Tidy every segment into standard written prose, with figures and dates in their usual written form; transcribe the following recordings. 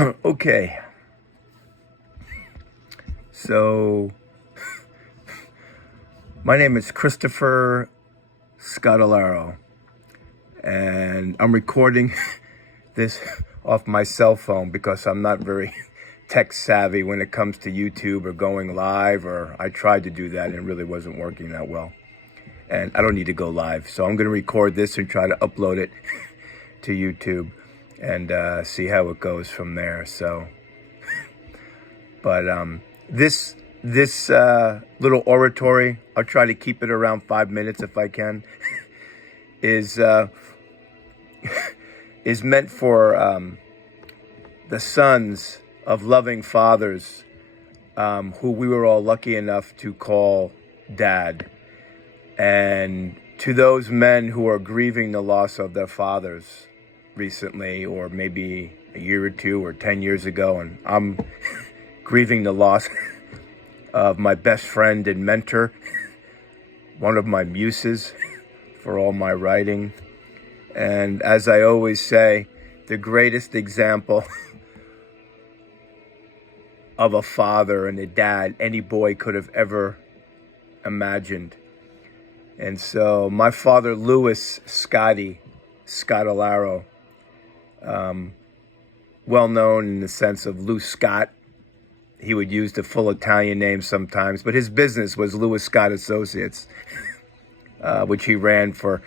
Okay, so my name is Christopher Scotolaro, and I'm recording this off my cell phone because I'm not very tech savvy when it comes to YouTube or going live, or I tried to do that and it really wasn't working that well. And I don't need to go live, so I'm going to record this and try to upload it to YouTube and see how it goes from there. But this little oratory, I'll try to keep it around 5 minutes if I can, is meant for the sons of loving fathers who we were all lucky enough to call dad, and to those men who are grieving the loss of their fathers recently, or maybe a year or two or 10 years ago, and I'm grieving the loss of my best friend and mentor, one of my muses for all my writing. And as I always say, the greatest example of a father and a dad any boy could have ever imagined. And so my father, Louis Scotolaro, well known in the sense of Lou Scott. He would use the full Italian name sometimes, but his business was Louis Scott Associates, which he ran for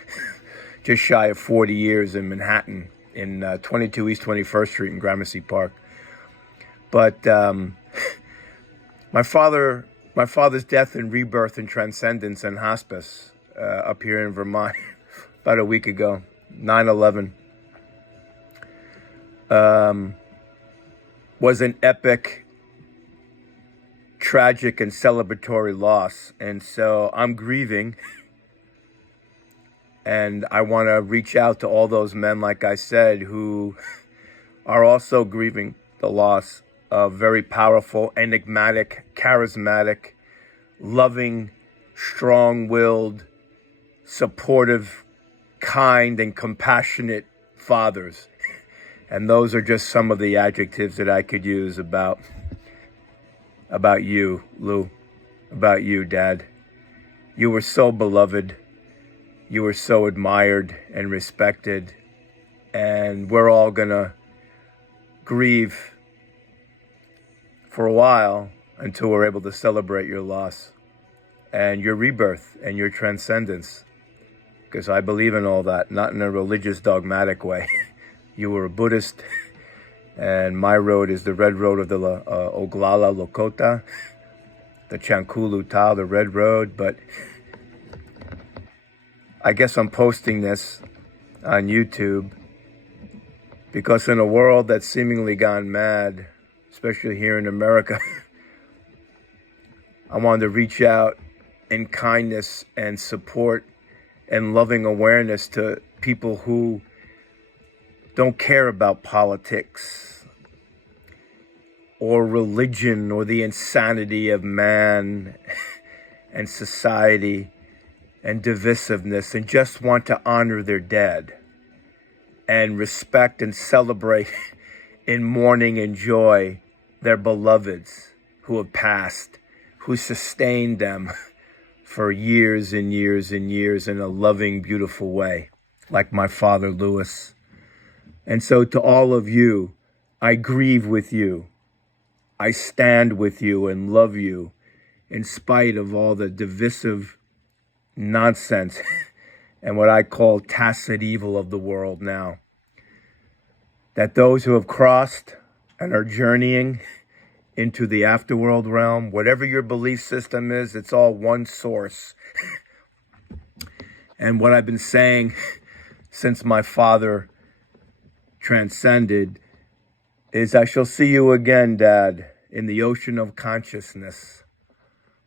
just shy of 40 years in Manhattan, in 22 East 21st Street in Gramercy Park. But my father's death and rebirth and transcendence and hospice up here in Vermont about a week ago, 9/11, was an epic, tragic, and celebratory loss. And so I'm grieving, and I want to reach out to all those men, like I said, who are also grieving the loss of very powerful, enigmatic, charismatic, loving, strong-willed, supportive, kind, and compassionate fathers. And those are just some of the adjectives that I could use about you, Lou, about you, Dad. You were so beloved. You were so admired and respected. And we're all gonna grieve for a while until we're able to celebrate your loss and your rebirth and your transcendence. Because I believe in all that, not in a religious, dogmatic way. You were a Buddhist, and my road is the red road of the Oglala Lakota, the Chankulu Ta, the red road. But I guess I'm posting this on YouTube because in a world that's seemingly gone mad, especially here in America, I wanted to reach out in kindness and support and loving awareness to people who don't care about politics or religion or the insanity of man and society and divisiveness, and just want to honor their dead and respect and celebrate in mourning and joy their beloveds who have passed, who sustained them for years and years and years in a loving, beautiful way, like my father, Louis. And so to all of you, I grieve with you. I stand with you and love you in spite of all the divisive nonsense and what I call tacit evil of the world now. That those who have crossed and are journeying into the afterworld realm, whatever your belief system is, it's all one source. And what I've been saying since my father transcended is, I shall see you again, Dad, in the ocean of consciousness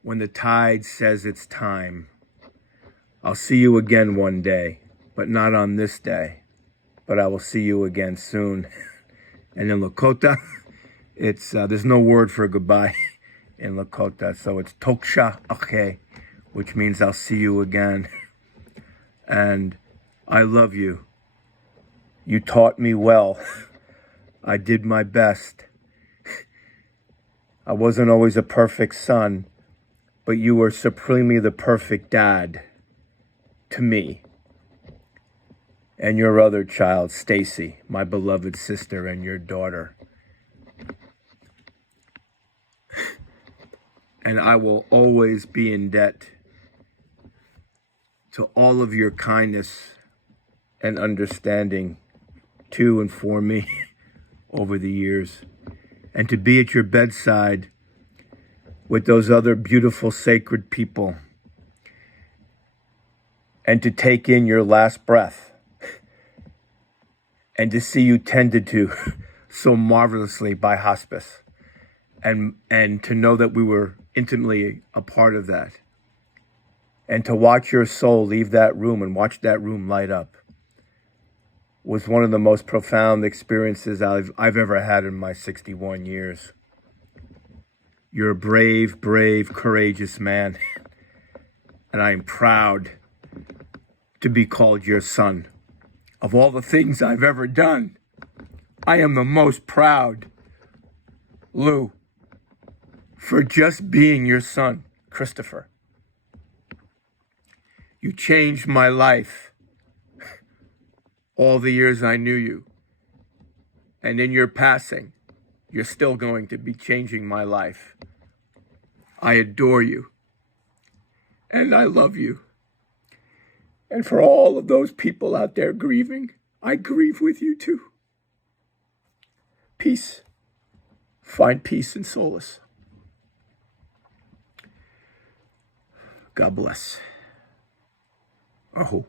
when the tide says it's time. I'll see you again one day, but not on this day. But I will see you again soon. And in Lakota, it's there's no word for goodbye in Lakota, so it's Toksha Ake, which means I'll see you again. And I love you. You taught me well. I did my best. I wasn't always a perfect son, but you were supremely the perfect dad to me. And your other child, Stacy, my beloved sister, and your daughter. And I will always be in debt to all of your kindness and understanding to and for me over the years. And to be at your bedside with those other beautiful, sacred people. And to take in your last breath. And to see you tended to so marvelously by hospice. And to know that we were intimately a part of that. And to watch your soul leave that room and watch that room light up was one of the most profound experiences I've ever had in my 61 years. You're a brave, courageous man. And I am proud to be called your son. Of all the things I've ever done, I am the most proud, Lou, for just being your son, Christopher. You changed my life all the years I knew you. And in your passing, you're still going to be changing my life. I adore you. And I love you. And for all of those people out there grieving, I grieve with you too. Peace. Find peace and solace. God bless. Aho.